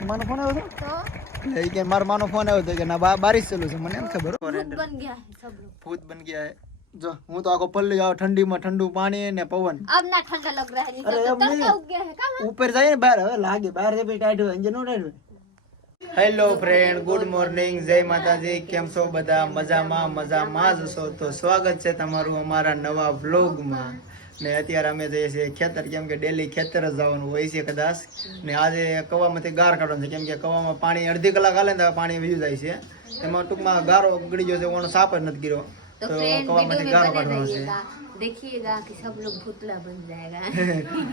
મારો ફોન આવ્યો હતો? કે મારા માનો ફોન આવ્યો હતો કે ના બારિશ ચાલુ છે મને એમ ખબર ભૂત બન ગયા હે જો હું તો આખો પલ્લી જાવ ઠંડીમાં ઠંડુ પાણી ને પવન. અબ ના ઠંડા લગ રહા હે અરે અબ નહીં ઉપર જાય ને બહાર હવે લાગે બહાર જે ભાઈ ટાઢો અંજે નો ટાઢો હેલો ફ્રેન્ડ ગુડ મોર્નિંગ જય માતાજી. કેમ છો બધા? મજામાં મજામાં જ છો? તો સ્વાગત છે તમારું અમારા નવા વ્લોગમાં ને અત્યારે અમે જઈએ છીએ ખેતર, કેમ કે ડેલી ખેતર જ જવાનું હોય છે કદાચ. ને આજે કવામાંથી ગાર કાઢવાનું છે, કેમ કે કવામાં પાણી અડધી કલાક હાલે ને પાણી વીજ જાય છે. એમાં ટૂંકમાં ગારો ઉગડી ગયો છે, ઓનો સાપ જ નથી કર્યો तो તો फ्रेंड કવામાંથી वीडियो ગારો में बने કાઢવાનો છે रहिएगा देखिएगा कि सब लोग भूतला बन जाएगा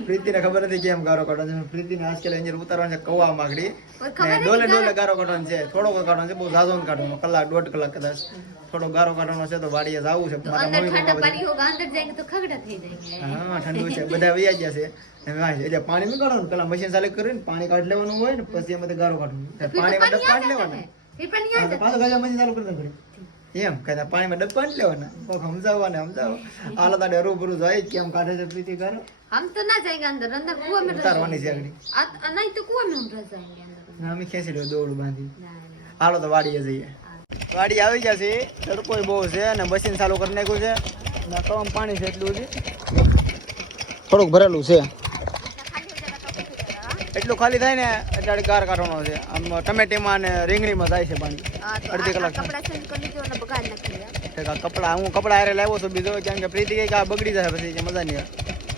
પ્રીતિને ખબર નથી કેમ ગારો કાઢવાનો છે પ્રીતિને આજકાલ એન્જર ઉતારવાનો છે કવા માગડી और खबर ને ડોલે ડોલે ગારો કાઢવાનો છે થોડોક જ કાઢવાનો છે બહુ ઝાઝો નથી કાઢવાનો કલાક દોઢ કલાક કદાચ થોડો ગારો કાઢવાનો છે તો વાડીએ જવું છે तो મારા अंदर મમ્મી ठंडा પપ્પા पानी होगा अंदर जाएंगे तो खगड़ा થઈ जाएंगे હા ઠંડુ છે બધા વૈયા ગયા છે એમ આ છે. એટલે પાણી નહીં કાઢવાનું પેલા મશીન ચાલુ કરીને પાણી કાઢી લેવાનું હોય ને પછી એમાંથી ગારો કાઢવાનું फिर तो પાણીમાં पानी ડબ आ કાઢી जाता લેવાના है फिर पानी आ હા, તો जाता પાછો ગાજા મશીન ચાલુ કરી નાખવાનું. એમ કહેતા પાણીમાં ડબ કાઢી લેવાના કોક સમજાવવા ને સમજાવો હાલો તાડે રૂબરૂ જાય કેમ કાઢે છે પ્રીતિ ગારો है हम तो ना जाएंगे अंदर अंदर कुआं में रह ઉતારવાની છે जाएंगे આગળ आ- आ- नहीं तो कुआं में हम रह जाएंगे अंदर અમે ખેંચી લ્યો દોડું બાંધી नहीं, नहीं। હાલો તો વાડીએ જઈએ વાડી આવી ગયા છે તડકો બહુ છે અને મશીન ચાલુ કરી નાખ્યું છે અને આ કવામાં પાણી છે એટલું છે થોડુંક ભરેલું છે એટલું ખાલી થાય ને એટલે ગાર કાઢવાનો છે. આમ ટમેટીમાં ને રીંગણીમાં જાય છે પાણી. અડધી કલાક. કપડા હું કપડા હારે લાવ્યો છું બીજો કેમ કે પ્રીતિ કઈ આ બગડી જાય પછી મજા નહીં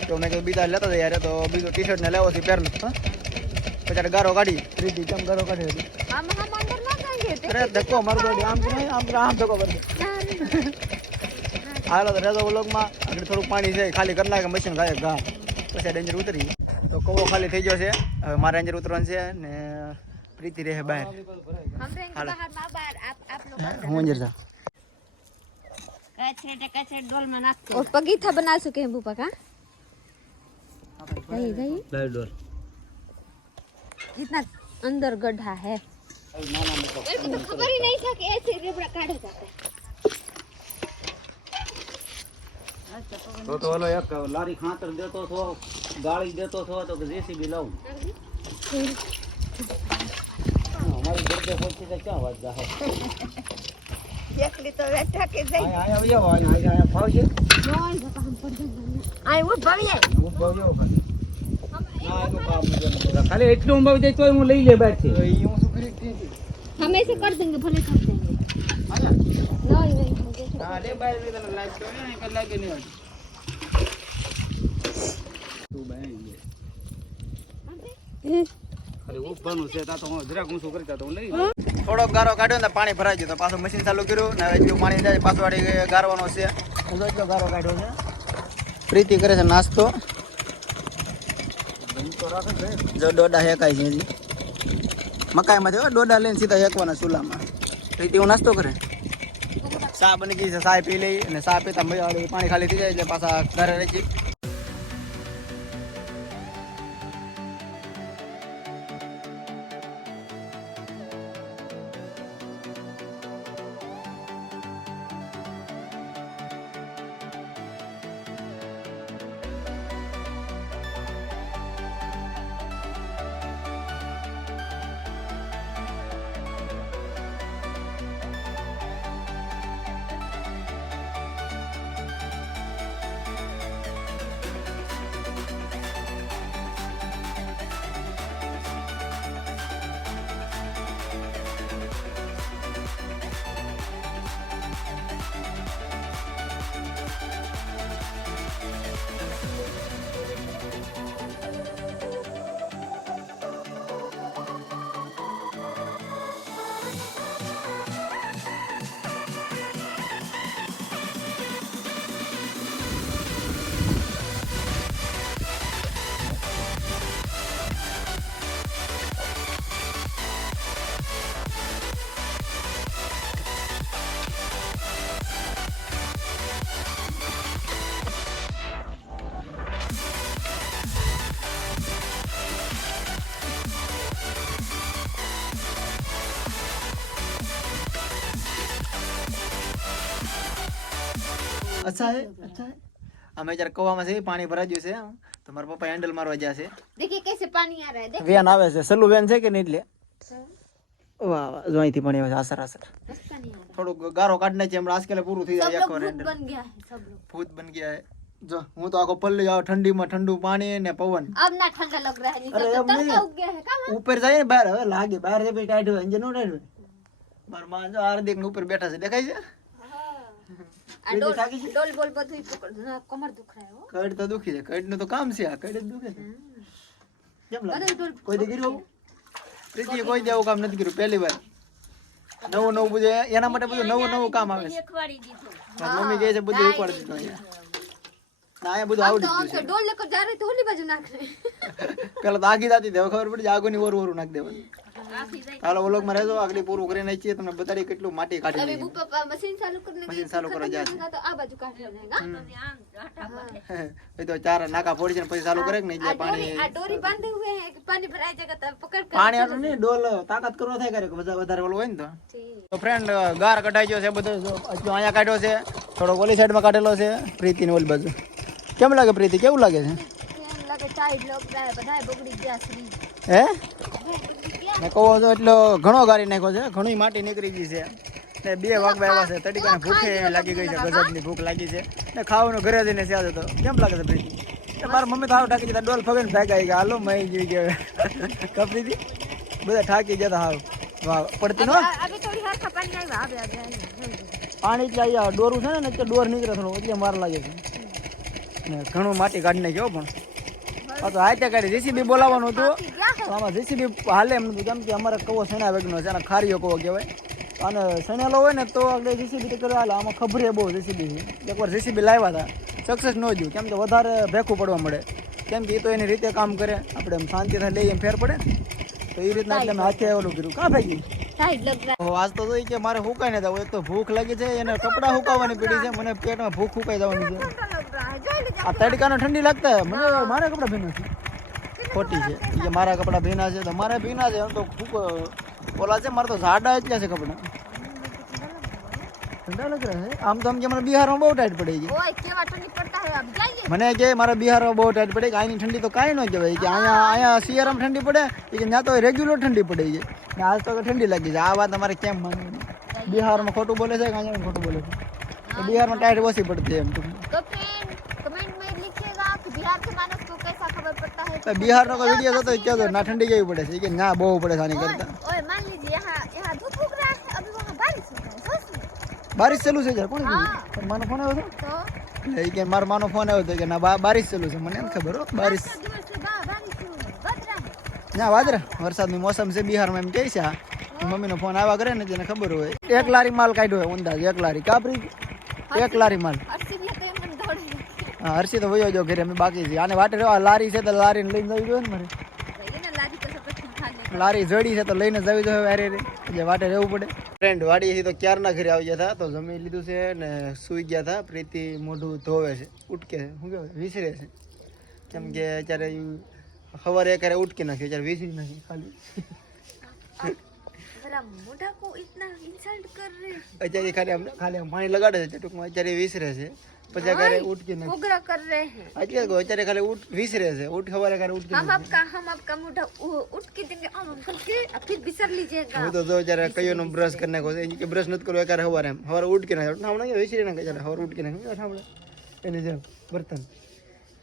તો મેં કીધું બીજા લેતા યારે તો બીજો ટી શર્ટ ને લાવ્યો છું પહેરનો પછી ગારો કાઢી. પ્રીતિ કેમ ગારો કાઢી હતી? અરે ધક્કો મારું આમ આમ આમ ધક્કો કરી હાલો રેતો વ્લોગમાં આગળ થોડુંક પાણી છે ખાલી કરી નાખે મશીન ખાય ઘા. પછી ડેન્જર ઉતરી તો કવો ખાલી થઈ ગયો છે? હવે મારે અંદર ઉતરવાનું છે ને પ્રીતિ રહે બહાર. હું અંદર था बना सके हैं બુપા का गई गई लाइव डोल कितना अंदर गड्ढा है मेरे को तो खबर ही नहीं था कि ऐसे रेबड़ा काढ़ा जाता है तो तो वाला एक लारी खातर दे तो तो ગાળી દેતો છો તો કે જેસીબી લાવું અમારી ગરદે પહોંચી તો ક્યાં વાત જાહે એકલી તો બેઠા કે જઈ આયા આયા આયા આયા આયા ફાવશે નોય બાપા હમ પડ આય ઉભ ભાવીએ ઉભો જો ભાઈ ના એનું કામ નથી ખાલી એટલું ઉંબાવી દે તોય હું લઈ લે બાર થી હું શું કરી પ્રીતિ हम ऐसे कर देंगे भले कर देंगे नहीं नहीं मुझे હા લે બહાર તને લાઈટ તો નહીં કલાક નહીં થોડોક ગારો કાઢ્યો ને પાણી ભરાઈ ગયું પાછું મશીન ચાલુ કર્યું ને એટલું પાણી જાય પાછું વાળી ગારવાનો છે. એટલો ગારો કાઢ્યો છે. પ્રીતિ કરે છે નાસ્તો. જો ડોડા હેકાય છે હજી. મકાઈમાંથી હો, ડોડા લઈને સીધા હેકવાના ચૂલામાં. પ્રીતિ, હું નાસ્તો કરે? ચા બની ગઈ છે, ચા પી લઈ અને ચા પીતા પાણી ખાલી થઈ જાય એટલે પાછા ઘરે રહી જઈએ અચ્છા હે અચ્છા અમે જરા કવામાં છે પાણી ભરાઈ ગયું છે તો મારા પપ્પા હેન્ડલ મારવા જ્યાં છે. દેખી કેસે પાણી આ રહે દેખ. વેન આવે છે. સલ્લુ વેન છે કે નહીં એટલે? વાહ વાહ. જો અહીંથી પાણી આવે છે. આસર આસર. થોડું ગારો કાઢ ને નાખીએ હમણાં આજકાલે પૂરું થઈ જાય આખો હેન્ડલ બન ગયા હે ભૂત બન ગયા હે. જો હું તો આખો પલ્લી જાવ ઠંડીમાં ઠંડુ પાણી ને પવન. અબ ના ઠંડા લગ રહા હે નીચે તડકા ઉગ ગયા હે કા ઉપર જાય ને બહાર હવે લાગે બહાર જે ભાઈ ટાઈટ હોય એન્જિન નો ટાઈટ હોય. મારમાં જો હાર્દિક ઉપર બેઠા છે દેખાય છે? હા. આ તો દુખી છે કડનું તો કામ છે આ. કડ દુખે નથી કર્યું પહેલી વાર. નવું નવું બધું એના માટે બધું નવું નવું કામ આવે છે. મમ્મી કહે છે બધું પેલા તો આગી દાતી દેવા ખબર પડી આગોની ઓર વરુ નાખ દેવાની. હાલો વ્લોગમાં રહેજો. આગળ પૂરું કરીને આવી છીએ. તમને બતાડી કેટલું માટી કાઢી લઈએ. મશીન ચાલુ કરીને મશીન ચાલુ તો આ બાજુ કાઢી લેંગે તો ચાર નાકા ફોડી છે પછી ચાલુ કરે કે નહીં? પાણી આ ડોરી બાંધે હુએ પાણી ભરાઈ જગત પકડ પાણી આટલું નહીં ડોલ તાકાત કરવો થાય કરે વધારે ઓલું હોય ને તો. તો ફ્રેન્ડ ગાર કઢાઈ ગયો છે બધો. અહીંયા કાઢ્યો છે. થોડો ઓલી સાઈડમાં કાઢેલો છે. પ્રીતિ ની ઓલી બાજુ. કેમ લાગે પ્રીતિ? કેવું લાગે છે? કેમ લાગે? ટાઈડ લોક બધાય બગડી ગયા શ્રી હે? ને કહો તો એટલો ઘણો ગારી નાખ્યો છે. ઘણી માટી નીકળી ગઈ છે. ને બે વાગવા આવ્યા છે. તડીકાને ભૂખે લાગી ગઈ છે. ગજબની ભૂખ લાગી છે. ને ખાવાનું ઘરે જઈને સ્યાદ હતો કેમ લાગે છે ભાઈ? મારા મમ્મી તો આવું ઠાકી જતા. ડોલ ફગન ફેંકાઈ ગયા હાલો મહી ગઈ કપડી હતી બધા ઠાકી જતા હાવ. વાહ પડતી નો પાણી એટલે અહીંયા ડોરું છે ને એટલે ડોર નીકળે થોડું. એટલે માર લાગે છે. ને ઘણું માટી કાઢી નાખ્યો પણ. આ તો હાથે કાઢી. જેસીબી બોલાવવાનું હતું. આમાં જેસીબી હાલે એમ કેમ કે અમારે કવો શેણા વેગનો છે અને ખારીઓ કવો કહેવાય. અને શેણેલો હોય ને તો આગળ જેસીબી તો કરવા હાલે આમાં ખબરે બહુ જેસીબી એકવાર જેસીબી લાવ્યા હતા સક્સેસ ન જોયું કેમ કે વધારે ભેખું પડવા મળે. કેમ કે એ તો એની રીતે કામ કરે આપણે એમ શાંતિથી લઈએ એમ ફેર પડે. તો એ રીતના એટલે મેં હાથે ઓલું કર્યું. કાં ભાઈ આજ તો જોઈ કે મારે હુકાઈ નથી એક તો ભૂખ લાગી છે એને કપડાં હુકાવવાની પડી છે મને પેટમાં ભૂખ હુકાઈ જવાની છે. આ તડકાનો ઠંડી લાગતા મને મારા કપડાં ભીનું છે. ખોટી છે ઈ કે મારા કપડાં ભીના છે તો મારે ભીના છે એમ તો ફૂકો ઓલા છે મારે તો જાડા એટલા છે કપડાં ઠંડા લગ રહ્યા છે આમ તો આમ કે મને બિહારમાં બહુ ટાઈટ પડી ગઈ ઓય કેવા ઠંડી પડતા है अब जाइए મને કે મારા બિહારમાં બહુ ટાઈટ પડી કે અહીંની ઠંડી તો કાંઈ ન કહેવાય કે અહીંયા અહીંયા શિયાળામાં ઠંડી પડે એ કે ત્યાં તો રેગ્યુલર ઠંડી પડી છે ને આજ તો ઠંડી લાગી છે આ વાત તમારે કેમ માનવાની બિહારમાં ખોટું બોલે છે કે અહીંયા ખોટું બોલે છે તો બિહારમાં ટાઈટ ઓછી પડતી એમ ટૂંકમાં तो બિહાર નો વીડિયો હતો ક્યાં ના ઠંડી જવી પડે છે? કે ના બહુ પડે આની કરતા. બારિશ ચાલુ છે કોણ કીધું? માનો ફોન આવ્યો એટલે કે મારો માનો ફોન આવ્યો કે ના બારિશ ચાલુ છે મને એમ ખબર હો બારિશ. ના વાદરા. વરસાદની મોસમ છે બિહારમાં એમ કહે છે મમ્મીનો ફોન આવ્યા કરે ને તેને ખબર હોય. એક લારી માલ કાઢ્યો હોય અંદાજ એક લારી. કાપરી? એક લારી માલ. હર્ષિત વયો જો ઘરે, અમે બાકી છે આને વાટે રેવા લારી છે તો લારીને લઈને જવી જોઈએ ને મારે. લારી જડી છે તો લઈને જવી જોઈએ અરે જે વાટે રહેવું પડે. ફ્રેન્ડ વાડીએથી તો ક્યારના ઘરે આવી ગયા હતા? તો જમી લીધું છે ને સૂઈ ગયા હતા. પ્રીતિ મોઢું ધોવે છે, ઉટકે છે. શું કહેવાય? વિસરે છે. કેમ કે અત્યારે સવારે એક ઉટકી નાખી, અત્યારે વિસરી નાખી ખાલી. मेरा मोटा को इतना इंसल्ट कर रहे અત્યારે ઈ ખાલી આમ ખાલી આમ પાણી લગાડે છે ટૂંકમાં અત્યારે ઈ વિસરે છે પછી આ ક્યારે ઉટકી નાખી कोगरा कर रहे हैं એટલે જ કહું, અત્યારે ખાલી ઉઠ વિસરે છે ઉઠ સવારે ક્યારે ઉટકી हम નાખી आपका हम आपका मोटा उ- उठ के देंगे हम हम करके अब फिर बिसर लीजिएगा હું તો જો જ્યારે કયો નો બ્રશ કરી નાખો છે કે બ્રશ નથી કરવો એકારે સવારે એમ સવારે ઉઠકી નાખે સાંભળે કે વિસરી નાખે જ્યારે સવારે ઉઠકી નાખે સાંભળે એની જેમ બર્તન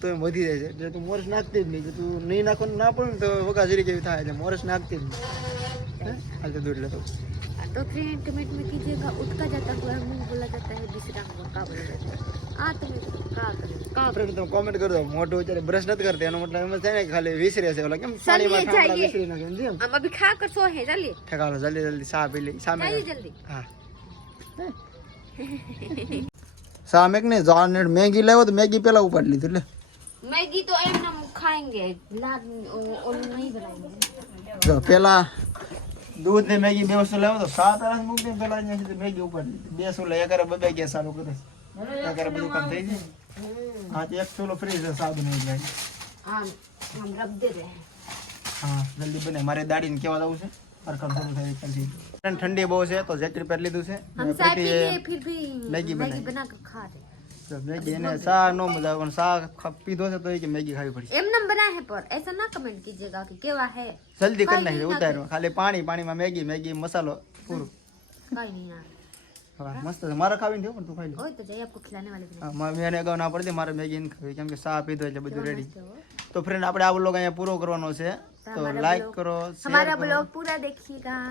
તો એમ વધી જાય છે એટલે તું મોરસ નાખતી જ નહીં જો તું નહીં નાખવાનું ના પડે ને તો વગા જરીક એવી થાય એટલે મોરસ નાખતી જ નહીં હે? હાલ તો દૂધ લેતો तो फ्रेंड कमेंट में कीजिएगा उठका जाता हुआ मुंह बोला जाता है बिसरा हुआ का बोला जाता है आ तो मैं का करूं का આપણે તમે કોમેન્ટ કરી દો મોઢું અત્યારે બ્રશ નથી કરતી એનો મતલબ એમ જ થાય ને કે ખાલી વિસરે છે ઓલા કેમ ચલીએ, પાણીમાં ઠામડા જઈએ. વિસરી નાખે ને જેમ हम अभी खा कर सोए हैं चलिए ઠેકાલો જલ્દી જલ્દી સા પી લઈ સામે जाइए जल्दी હા સામે કે નહીં જાને મેગી લાવ્યો તો મેગી પેલા ઉપાડી લીધું એટલે मैगी तो एम हम खाएंगे लाद ओ- ओलू नहीं बनाएंगे જો પેલા દૂધ ને મેગી બે વસ્તુ લાવ્યો તો સાત આરામ મૂકી દે પેલા અહીંયા સુધી મેગી ઉપર બે સુલા એક હારે બબે ગેસ ચાલુ કરે એક હારે બધું કામ થઈ જાય હા તો એક ચૂલો ફ્રી છે સા બનાવી જાય આમ આમ રબ દે રહે હા જલ્દી બને મારે દાડીને કેવા જવું છે હરખમ શરૂ થાય ત્યારથી. અને ઠંડી બહુ છે તો જેકેટ પહેરી લીધું છે हम ને चाय पी પ્રીતિએ મેગી એને નો મજા પણ સા પીધો છે તો મેગી ખાવી પડી જલ્દી કર નાખી ખાલી પાણી પાણી મેગી મેગી મસાલો પૂરું મસ્ત છે ખાવી ને પણ ના પડી મારે મેગી ને ખાવી કેમ કે સા પીધો એટલે બધું રેડી તો ફ્રેન્ડ આપણે આ બ્લોગ અહીંયા પૂરો કરવાનો છે. તો લાઈક કરો પૂરા દેખીએગા.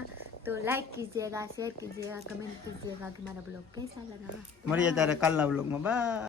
तो लाइक कीजिएगा शेयर कीजिएगा कमेंट कीजिएगा कि हमारा ब्लॉग कैसा लगा मरिए तारे कल ब्लॉग में बाय